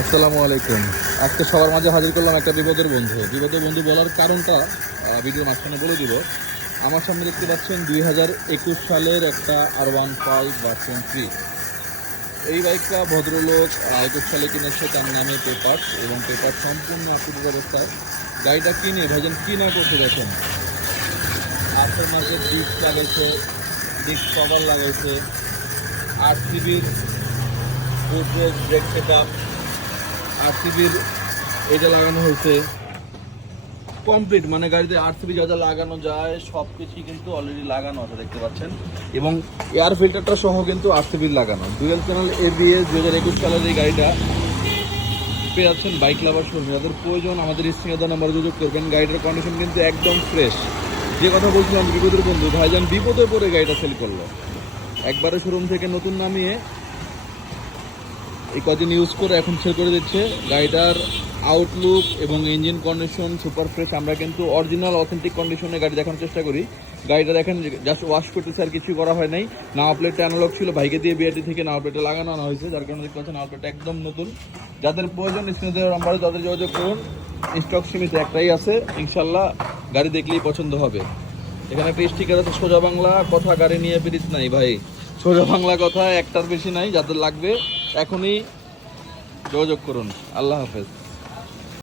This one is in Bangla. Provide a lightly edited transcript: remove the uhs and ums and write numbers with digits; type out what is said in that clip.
আসসালামু আলাইকুম। আজকে সবার মাঝে হাজির করলাম একটা বিপদের বন্ধু বলার কারণটা ভিডিওর মাঝখানে বলে দিব। আমার সামনে দেখতে পাচ্ছেন 2021 সালের একটা R15 ভার্সন 3। এই বাইকটা ভদ্রলোক 21 সালে কিনেছে, তার নামে পেপার এবং পেপার সম্পূর্ণ আপডেট অবস্থায়। গাড়িটা কিনে ভাইজান কি না করতে দেখেন, আফটার মার্কেট ডিস্ক লাগাইছে, ডিস্ক কভার লাগাইছে, RCBর ব্রেক সেট আপ, RCBর এটা লাগানো হয়েছে কমপ্লিট, মানে গাড়িতে RCB যা যা লাগানো যায় সব কিছুই কিন্তু অলরেডি লাগানো আছে দেখতে পাচ্ছেন। এবং এয়ার ফিল্টারটা সহ কিন্তু RCB লাগানো, ডুয়েল চ্যানেল ABS 2021 সালের এই গাড়িটা পেয়ে যাচ্ছেন বাইক লাভার শোরুমে। যাদের প্রয়োজন আমাদের স্ক্রিনে দেওয়া নাম্বারে যোগাযোগ করবেন। গাড়িটার কন্ডিশন কিন্তু একদম ফ্রেশ। যে কথা বলছিলাম বিপদের বন্ধু, ভাইজান বিপদে পড়ে গাড়িটা সেল করলো। একবারে শোরুম থেকে নতুন নামিয়ে এই কদিন ইউজ করে এখন সেল করে দিচ্ছে। গাড়িটার আউটলুক এবং ইঞ্জিন কন্ডিশন সুপার ফ্রেশ। আমরা কিন্তু অরিজিনাল অথেন্টিক কন্ডিশনে গাড়ি দেখানোর চেষ্টা করি। গাড়িটা দেখেন জাস্ট ওয়াশ করতেছে, আর কিছু করা হয় নাই। নাম্বার প্লেটটা অ্যানালগ ছিল, ভাইকে দিয়ে বিআরটি থেকে নাম্বার প্লেটটা লাগানো আনা হয়েছে, যার কারণে দেখতে পাচ্ছেন নাম্বার প্লেটটা একদম নতুন। যাদের প্রয়োজন স্ক্রিনে দেওয়া নাম্বারে তাদের যোগাযোগ করুন। স্টক সীমিত একটাই আছে, ইনশাল্লাহ গাড়ি দেখলেই পছন্দ হবে। এখানে একটা স্টিকার আছে সোজা বাংলা কথা, গাড়ি নিয়ে পিরিত নাই ভাই। সোজা বাংলা কথা একটার বেশি নাই। যাদের লাগবে এখনই যোগাযোগ করুন। আল্লাহ হাফেজ।